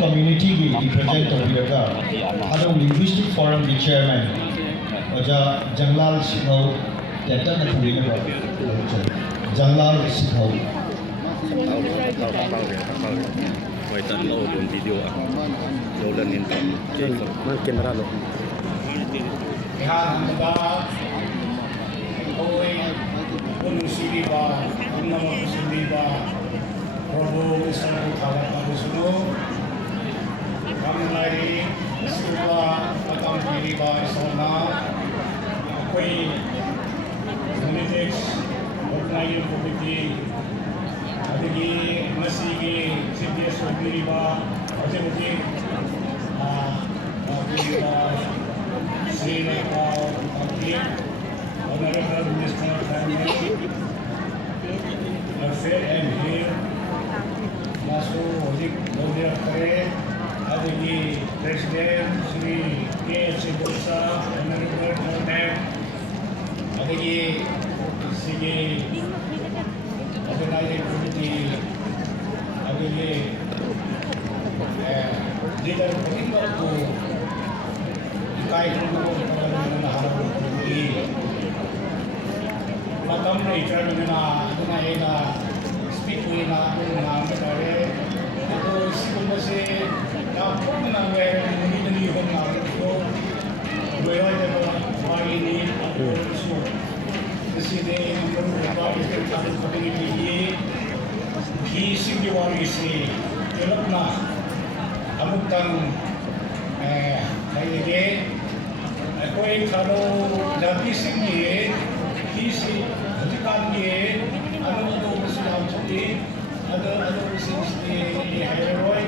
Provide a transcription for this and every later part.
community की represent तौबीरगा Hadong linguistic forum की chairman ओजा जंगलाल सिखाव तेता न थुरीने बा जंगलाल सिखाव Vậy tận lô buồn video à lô lần hiện tại mang camera lô Ihan ba oi sini ba nama sini ba Prabu Islam Utara Prabu Sunu kami lagi sekolah atau diri ba sana koi politics organize komite adagi masih ke CDS diri ba aje mungkin diri ba Sri Honorable Minister of Family Affairs and here masuk hodik Dr. Kare adagi Presiden Sri K.H. Bursa Honorable Honorable adagi sige organizing committee adagi leader politika ko kahit ano po naharap ng community. Matam na i-try na speak ko na akong namin ito siguro kasi kapag na ngayon hindi na niyong namin ito mayroon na ba makinig ako so kasi din ang mga ito sa ating community gising yung wari si tulad na amutang kaya कोई खानो जाति सिंगे किसी अधिकार के अनुमोदन मुस्लिम चुकी other सिंगे है रोय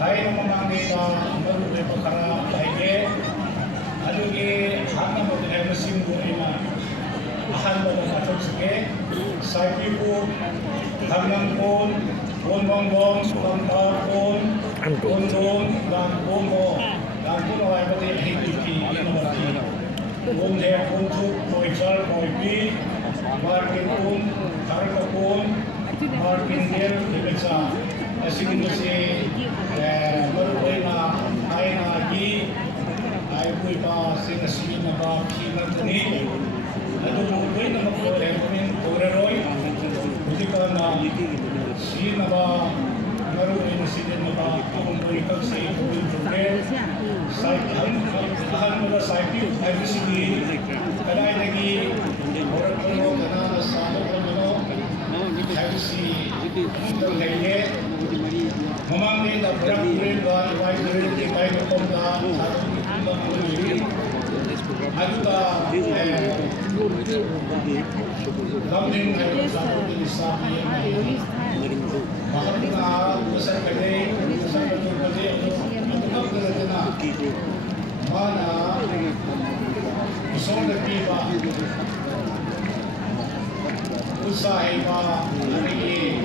हाय नमंगे का मरुले पकड़ा लाइके अलुगे हाना मधुरे मुस्लिम गोरिमा आहार मधुरे माथुक सके साइकी को धामन कोन कोन बंगों कंtar कोन कोन दोन dan bongo dan pun orang berarti hidup Kung dia pun tu koisal koipi, markin pun, karena pun, markin dia dibisa. Asyik itu si berbuat na, ay na lagi, ay pun pa si nasi na ba kinan ni, ada berbuat na berbuat pun orang jadi kerana si na ba berbuat nasi na ba pun berikut si pun juga. Tahan mula saiki ay sige kada lagi orang ko kana sa ko ay si undang gaye mamang ni da pura ba wai ni kay ko da sa ko ni aduta gamdin ay sa ko ni sa ni mahal na usap kay usap kay mana usong nagtiba usahay pa nangyay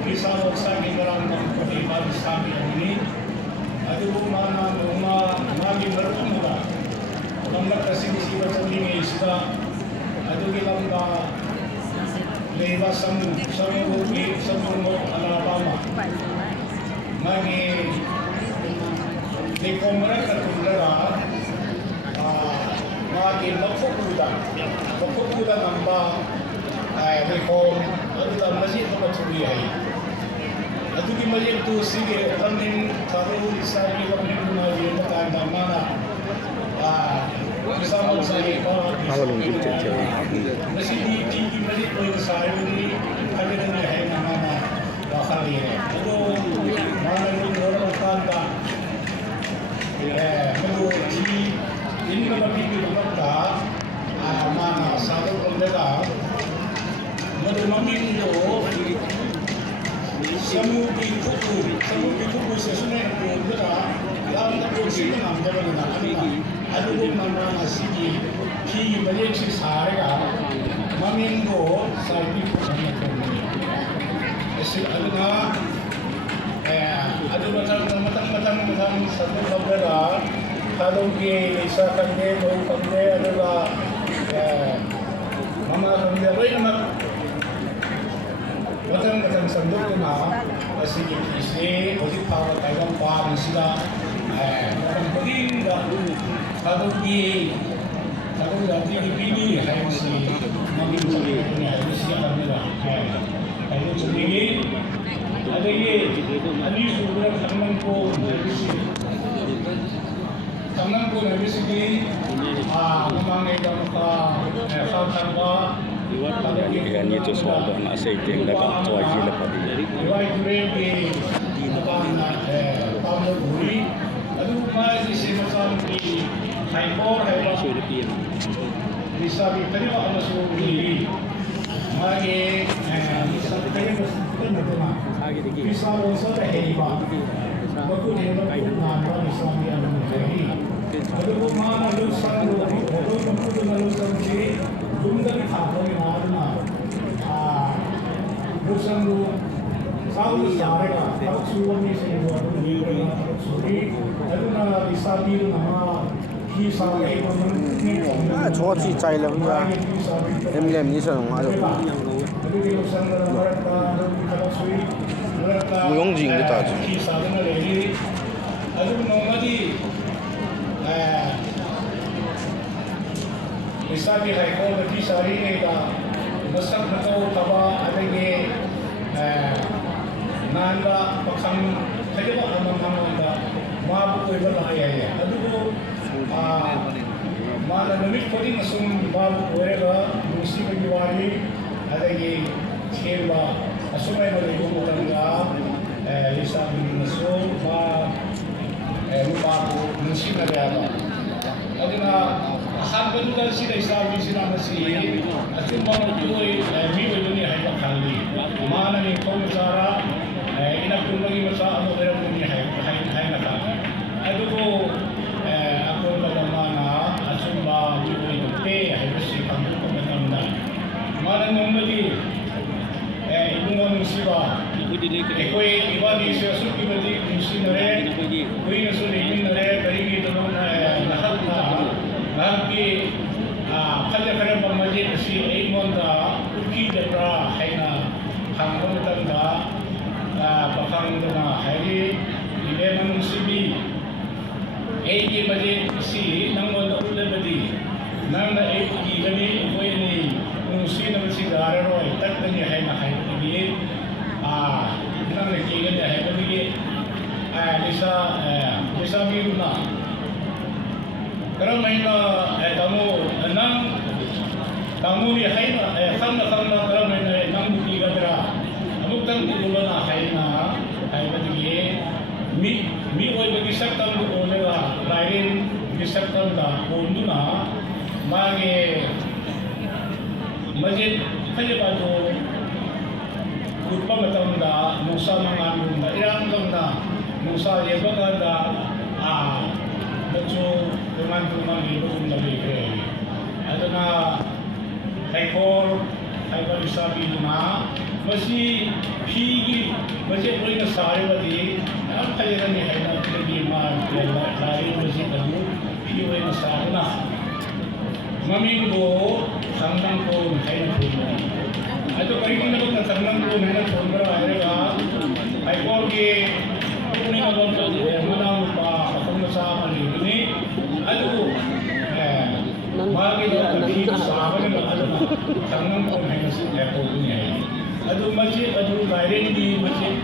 kisawag sa akin marang ng pag-ibag sa akin ini at ito mana maging marapang mula ang nagkasigisiwa sa lingay sila at ito ilang ba leba sa mga Alabama magi di komera katulera magi makukuda namba ay rekom ito masjid na matsurihay at ito masjid to sige kanin karoon isa ilang nagpunay yung matanda mana kasama sa iba masjid di masjid ko yung sayo ni kanilang lahat na mana bakali ito mana yung orang kanda ini naman pinipagta mana satu kondela madumaming do samu pikuku sesunai kondela dalam terkunci dengan jalan dengan ada pun nama sigi ki banyak sih sahaya maming do saya pikuku ada ada matang satu berbeda kalau di isa kande do kande adalah mama kande boy naman matang sandok na ꯑꯁꯤꯒꯤ ꯐꯤꯁꯦ ꯍꯧꯖꯤꯛ ꯐꯥꯎꯕ ꯇꯥꯏꯕꯪꯄꯥꯟꯁꯤꯗ ꯃꯇꯝ ꯈꯨꯗꯤꯡꯗ ꯊꯕꯛꯀꯤ ꯊꯕꯛ ꯖꯥꯇꯤꯒꯤ ꯄꯤꯅꯤ ꯍꯥꯏꯕꯁꯤ ꯃꯃꯤꯡ ꯆꯠꯄꯅꯤ ꯍꯥꯏꯕꯁꯤ ꯑꯃꯅ ꯍꯥꯏꯕ ꯆꯨꯝꯃꯤ ꯑꯗꯒꯤ ꯑꯅꯤꯁꯨꯕꯗ ꯈꯪꯅꯝꯀꯣꯟ ꯍꯥꯏꯕꯁꯤ ꯈꯪꯅꯝꯀꯣꯟ ꯍꯥꯏꯕꯁꯤꯗꯤ ꯃꯃꯥꯡꯉꯩꯗ ꯑꯃꯨꯛꯀ ꯈꯥ ꯊꯪꯕ Yani itu soal doa nak saya tinggal kat tuai gila padi. Iwai Turegi Napana Pablo Guri Adu Mazi Simasan di Haikor Haiba Disabi Kariwa Amasu Giri Magi Disabi Kariwa Amasu Bisa Rosa Haiba Baku Haiba Nanda Disabi Amasu Giri Adu Mana Lusan Adu Makudu Malusan Giri Jumdari Thapani Maruna Lusandu Saudi Sarega Suwani Sewa Suri Aduna Disabi Nama Kisa Chuachi chai lam ya em ni sa ma do Muyong jing de ta ji Kisa na le Adu Nomadi Disabi Haikor Kisa ri ga Masak Nakau Taba Adagi Nanda Pakang Kadiwa Amamanda Mabu Iba Lahaya Adugo Mala Namit Kodi Nasum Mabu Uega Musi Bagiwari Adagi Keba Asumay Marigo Mutanga Lisabi Nasum Lupaku Musi Nariaba Adina Ahambaduga sila isabi sila masi acumbang tuloy miwe duni hay bakali mana ni komisara inakulungi masa ano kaya duni hay nakaka adugo ako madamana acumba miwe duni hay basi kambu kumatanda mana normally ibungan siba ekoy iba ni siya suki badi musi nare kuy naso ligin nare karigi tulong lahat na Nanti kaya kaya pamajit si Aimon da uki debra haina hangong tanda bakang na hari ile manung sibi eji majit si nangol ulle badi nang na eji gani koy ni nungsi na si garero ay tak ni haina haina ni nang na kigan ya haina ni lisa biru na Karena mereka kamu enam kamu ni haina karena karena mereka enam bukti kadra kamu kan dulu na haina haina jadi mi oi bagi saktam dulu lega lain di saktam da undu na mage masjid kaje batu kurpa matam da musa mangan da irang da musa yebaka da Betul teman-teman itu lebih keren. Ada na Haikor, Haikor Isabi na masih pigi masih boleh nasari bagi apa yang ni Haikor lagi mal lari masih baru pigi boleh nasari na. Mami itu sangkang pun Haikor pun. Ada kali ni kita sangkang pun mana pun berada. Haikor ke ini apa tu? Mana lupa aku nasari ni. Aduh, bagi orang di sahabat yang ada tangan pun hanya sejahtera punya. Aduh masjid, aduh lain di masjid,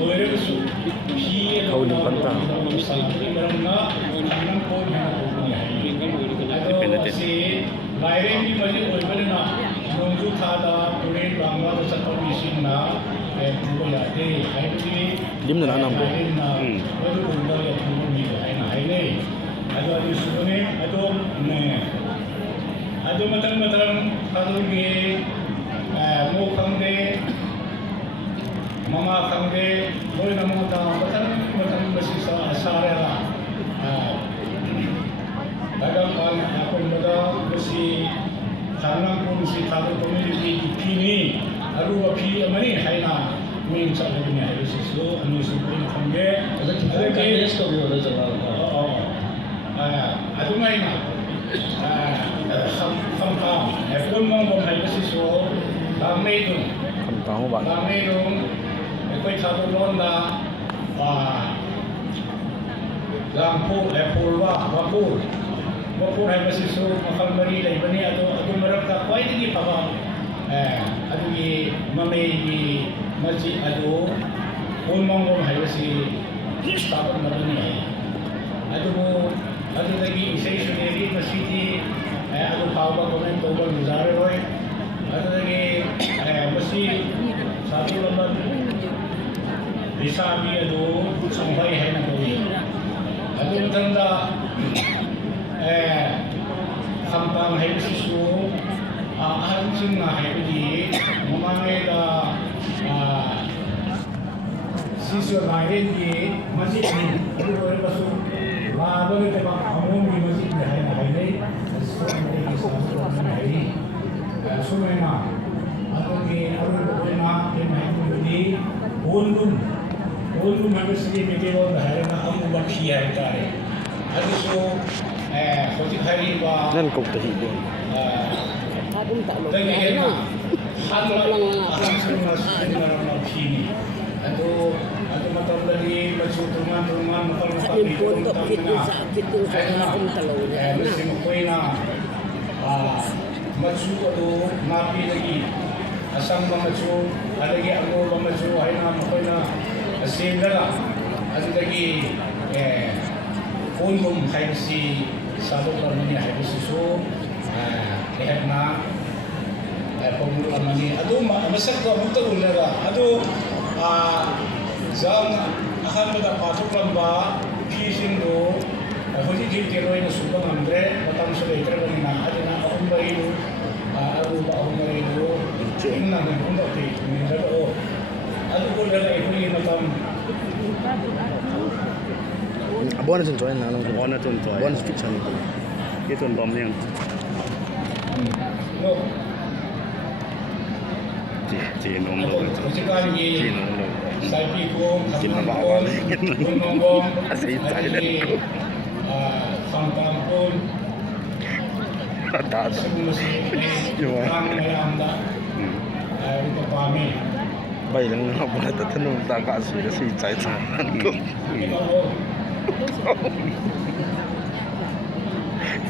orang itu sih kau ni pantang kerana tangan pun hanya punya. Aduh masjid, lain di masjid orang na nunggu thada, orang bangga bersatu di sini dulu ya deh. Dim na anam po. Aduh bunda ya dulu ni, ini. Ada susunnya, ada matang-matang kalau ge, mau kangde, mama kangde, boleh nama kita matang masih asal lah. Kadang aku muda masih tanam pun masih kalau komuniti kini, aru api amani haina, minta lebihnya harus itu, anu susun kangde, ada ke? Aduh mana? Kampang. Pun mau berhenti sesuatu. Kami itu. Kampang apa? Kami itu. mukhay thaburon na langpo lepulwa wapur ay masiso makalmari la ibani ado marakta kwaidagi paka adugi mamay di maji ado unmangom hay masi tapos maruni ay ado lagi isay suneri masiti ado kawa komen tobal muzare roy ado lagi masi satu lambat bisa bi ado sampai hay na kowi ado matanda kampang hay sisu ahal sing na hay di mamangay da sisu na hay di masjid ado ay baso laban ito pa among di masjid na hay so ay isa na hay sumay na atong arul na di ulum habis ini mikir hari na kamu bakhiya kare ado so khotik hari ba Nan kog tahi doon. Tengah na akan semua sebenarnya sini ado matang lagi masutungan makal itu mesti makoy na masu ado mapi lagi asam ba masu lagi ako ba masu ay na makoy na asim dala ado lagi kundum hay si sabot niya hay si so lihat na pagmuluan mani ado masak ko magtagol na ado zang akan pada patok lamba kising do hoji kiro na subang andre matang sa letra kanina ado na akong bailo ado ba akong bailo tingnan na kung dati ado ko na ito matam Abuan na tuntuan na lang. Abuan na tuntuan. Abuan na fiction. Ito ang bom niyan. no Chinong ado lo. kusikan ni Chinong lo. sabi ko Kinabawal. kunong Asay silent ko. Sampang Tata. ang mayanda ito kami Bay lang nga pala tatanong taka si Chay Sanan ko.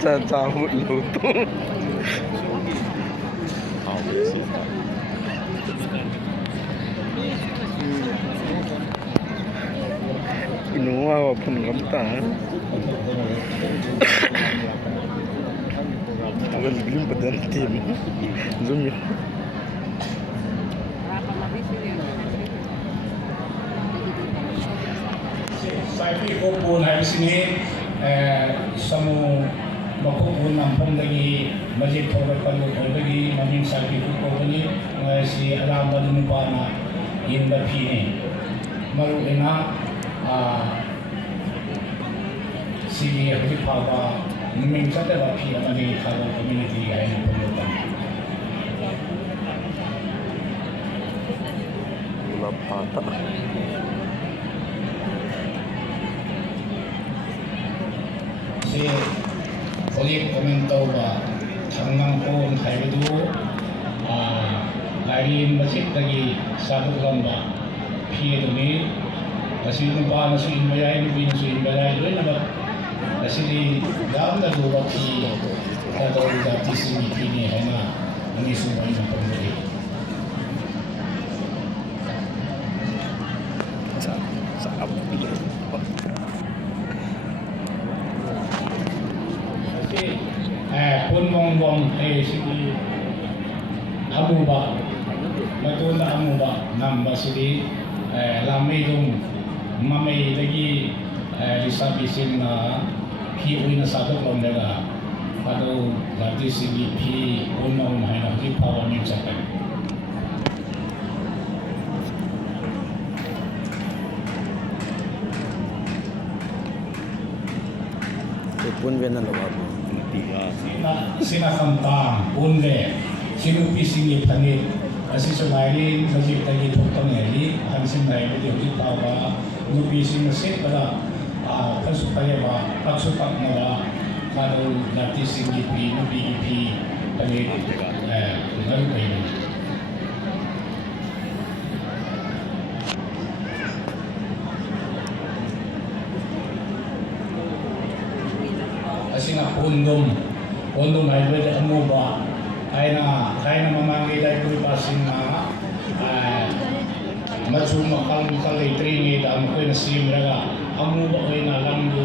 Chachahut luto. Inuwa wa pun kamta. Tagal bilim badan tim. Zoom yun. sabi ko po na sini sa mo makupun ng pandagi majid ko pandagi maning sabi ko po ni si alam ba din pa na in the pine maru ina si hati pa ba ming sa ba pina mani kalau community ay na pulutan Wala pata. si ulit komento ba hanggang po ang kaido lain masip lagi sabot lang ba piye dumi kasi nung ba na si inbayay nung bin si inbayay doon na ba kasi di daam na duwag si katawag dati si Mipini ay na ang isumay ng pamuli Sa abdi. pun mong sige amu ba matunda amu ba namba sige lamay dong mamay lagi lisabisin na hiuwi na sabot lang nila pado dati sige pi pun mong hay na di pa wang yung sakit Pun biyan na lawag. sinakantang punle sinupi singi panit kasi sumayin kasi tagi tutang yali ang sinayin di pawa nupi sinasit pala pasupaya ba pagsupak na ba kalau dati singi pi nupi pi panit lalu kayo undom hybrid amuba kaya na mamangay dahil ko'y pasin na matsuma kalay trinid ang ko'y nasim raga amuba ko'y na langgo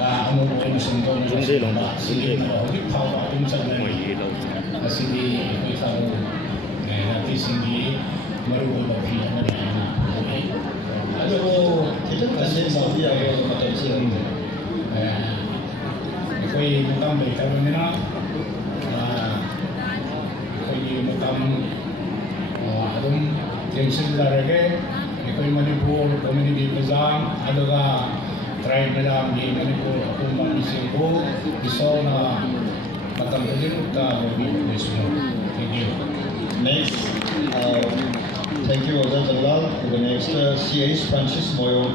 amuba ko'y nasunto na Hindi lang ba? sige na hulit hawa atin sa May ganun ilaw. kasi di ko'y tao natin hindi marugo ba pila na rin okay ano Kita kasi sa dia ko matansin. ako'y mutang bay karon nila ako'y mutang adong yung similarage ako'y Manipur community Bazan ano ka tribe nila ang di Manipur akong mamising ko iso na matanggalin ka mismo. Thank you. Next, thank you, Oza Jalal. The next, CH Francis Moyo.